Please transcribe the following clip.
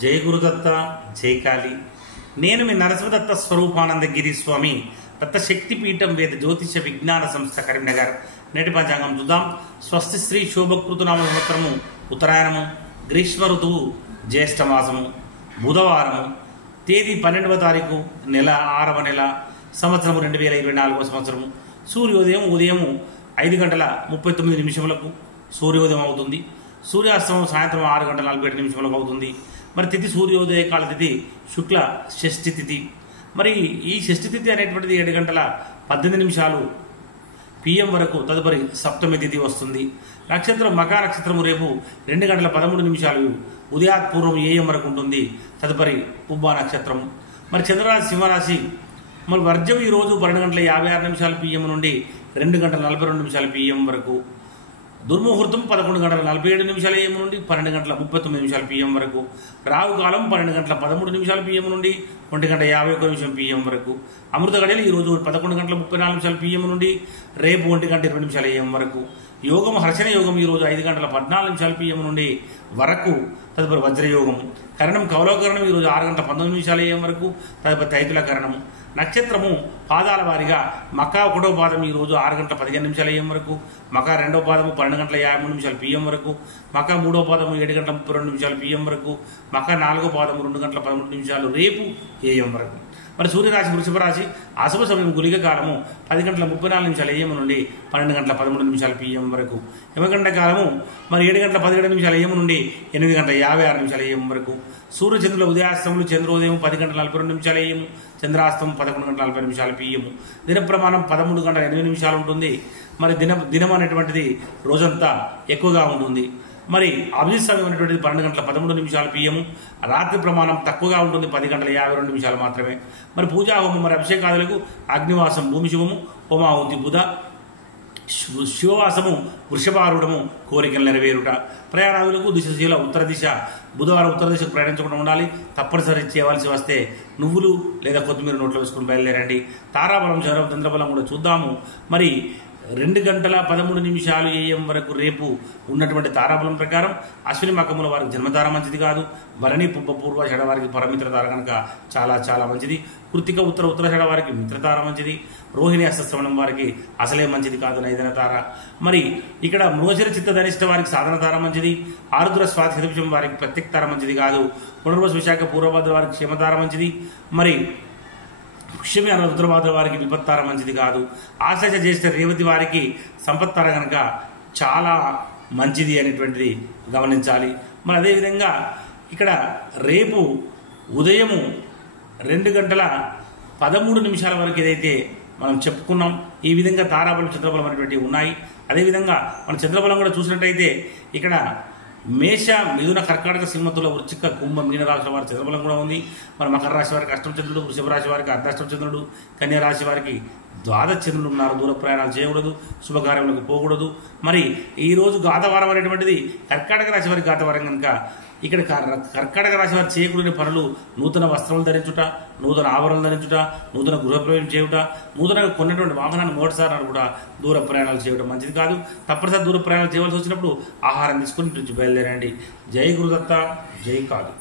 జయ గురుదత్త జై కాళీ. నేను మీ నరసింహదత్త స్వరూపానంద గిరి స్వామి, దత్తశక్తిపీఠం వేద జ్యోతిష విజ్ఞాన సంస్థ కరీంనగర్. నేటి పంచాంగం చూద్దాం. స్వస్తి శ్రీ శోభకృతునామ సంవత్సరము ఉత్తరాయణము, గ్రీష్మ ఋతువు జ్యేష్ఠమాసము, బుధవారము, తేదీ 12వ తారీఖు, నెల 6వ నెల, సంవత్సరము 2024వ సంవత్సరము. సూర్యోదయం ఉదయం 5:39 సూర్యోదయం అవుతుంది. సూర్యాస్తమం సాయంత్రం 6:47 అవుతుంది. మరి తిథి సూర్యోదయ కాల తిథి శుక్ల షష్ఠి తిథి. మరి ఈ షష్ఠి తిథి అనేటువంటిది 7:18 PM వరకు తదుపరి సప్తమి తిథి వస్తుంది. నక్షత్రం మకా నక్షత్రము రేపు 2:13 ఉదయాత్పూర్వం AM వరకు ఉంటుంది. తదుపరి పుబ్బా నక్షత్రం. మరి చంద్రరాశి సింహరాశి. మరి వర్జం ఈరోజు 12:56 PM నుండి 2:42 PM వరకు. దుర్ముహూర్తం 11:47 AM నుండి 12:39 PM వరకు. రావు కాలం 12:13 PM నుండి 1:51 PM వరకు. అమృత గడియలు ఈరోజు 11:34 PM నుండి రేపు 1:20 AM వరకు. యోగం హర్షణ యోగం ఈరోజు 5:14 PM నుండి వరకు. తదుపరి వజ్రయోగం. కరణం కౌలకరణం ఈరోజు 6:19 AM వరకు. తదుపరి తైతుల కరణము. నక్షత్రము పాదాల వారిగా మకా 1వ పాదం ఈరోజు 6:15 AM వరకు. మకా 2వ పాదము 12:53 PM వరకు. మకా 3వ పాదము 7:32 PM వరకు. మకా 4వ పాదము 2:13 రేపు AM వరకు. మరి సూర్యరాశి వృషభ రాశి. అశుభ సమయం గుళిక కాలము 10:34 AM నుండి 12:13 PM వరకు. యమగండ కాలము మరి 7:17 AM నుండి 8:56 AM వరకు. సూర్యచంద్రుల ఉదయాస్తములు చంద్రోదయం 10:42 AM, చంద్రాస్తం 11:40 PM. దిన ప్రమాణం 13:8 ఉంటుంది. మరి దినం అనేటువంటిది రోజంతా ఎక్కువగా ఉంటుంది. మరి అభిజిత్ సమయం అనేటువంటిది 12:13 PM. రాత్రి ప్రమాణం తక్కువగా ఉంటుంది, 10:52 మాత్రమే. మరి పూజా హోమం మరి అభిషేకాదులకు అగ్నివాసం భూమి శుభము, హోమాహుతి బుధ, శివవాసము వృషభారూఢము, కోరికలు నెరవేరుట. ప్రయాణాదులకు దిశశీల ఉత్తర దిశ. బుధవారం ఉత్తర దిశకు ప్రయాణించకుండా ఉండాలి. తప్పనిసరి చేయవలసి వస్తే నువ్వులు లేదా కొత్తిమీర నోట్లో వేసుకుని బయలుదేరండి. తారాబలం చంద్రబలం కూడా చూద్దాము. మరి 2:13 AM వరకు రేపు ఉన్నటువంటి తారాబలం ప్రకారం అశ్విని మకముల వారికి జన్మతార మంచిది కాదు. భరణి పుబ్బ పూర్వ షడ వారికి పరమిత్రతార కనుక చాలా చాలా మంచిది. కృతిక ఉత్తర షడ వారికి మిత్రతార మంచిది. రోహిణి హస్తశ్రవణం వారికి అసలే మంచిది కాదు, నైదన తార. మరి ఇక్కడ మృగశిర చిత్త ధనిష్ట వారికి సాధన తార మంచిది. ఆరుద్ర స్వాతి శతభిషం వారికి ప్రత్యేక తార మంచిది కాదు. పునర్వసు విశాఖ పూర్వభద్ర వారికి క్షేమతార మంచిది. మరి పుష్యమి అన్న రుద్రభాద్ర వారికి విపత్తార మంచిది కాదు. ఆశ జ్యేష్ఠ రేవతి వారికి సంపత్తార కనుక చాలా మంచిది అనేటువంటిది గమనించాలి. మరి అదేవిధంగా ఇక్కడ రేపు ఉదయము 2:13 వరకు ఏదైతే మనం చెప్పుకున్నాం, ఈ విధంగా తారాబలం చంద్రబలం అనేటువంటివి ఉన్నాయి. అదేవిధంగా మన చంద్రబలం కూడా చూసినట్టయితే ఇక్కడ మేష మిథున కర్కాటక సింహతుల వృశ్చిక కుంభ మీన రాశుల వారి చంద్రబలం కూడా ఉంది. మరి మకర రాశి వారికి అష్టమ చంద్రుడు, వృషభ రాశి వారికి అర్ధాష్టమ చంద్రుడు, కన్యా రాశి వారికి ద్వాదశ చంద్రులు ఉన్నారు. దూర ప్రయాణాలు చేయకూడదు, శుభకార్యములకు పోకూడదు. మరి ఈరోజు గాతవారం అనేటువంటిది కర్కాటక రాశి వారికి గాతవారం కనుక ఇక్కడ కర్కాటక రాశి వారు చేయకూడని పనులు నూతన వస్త్రములు ధరించుట, నూతన ఆభరణలు ధరించుట, నూతన గృహప్రవేశం చేయుట, నూతనంగా కొన్నటువంటి వాహనాన్ని మోటార్సార్లు కూడా దూర ప్రయాణాలు చేయడం మంచిది కాదు. తప్పనిసరి దూర ప్రయాణాలు చేయవలసి వచ్చినప్పుడు ఆహారం తీసుకుని నుంచి బయలుదేరండి. జై గురుదత్త జై కాళీ.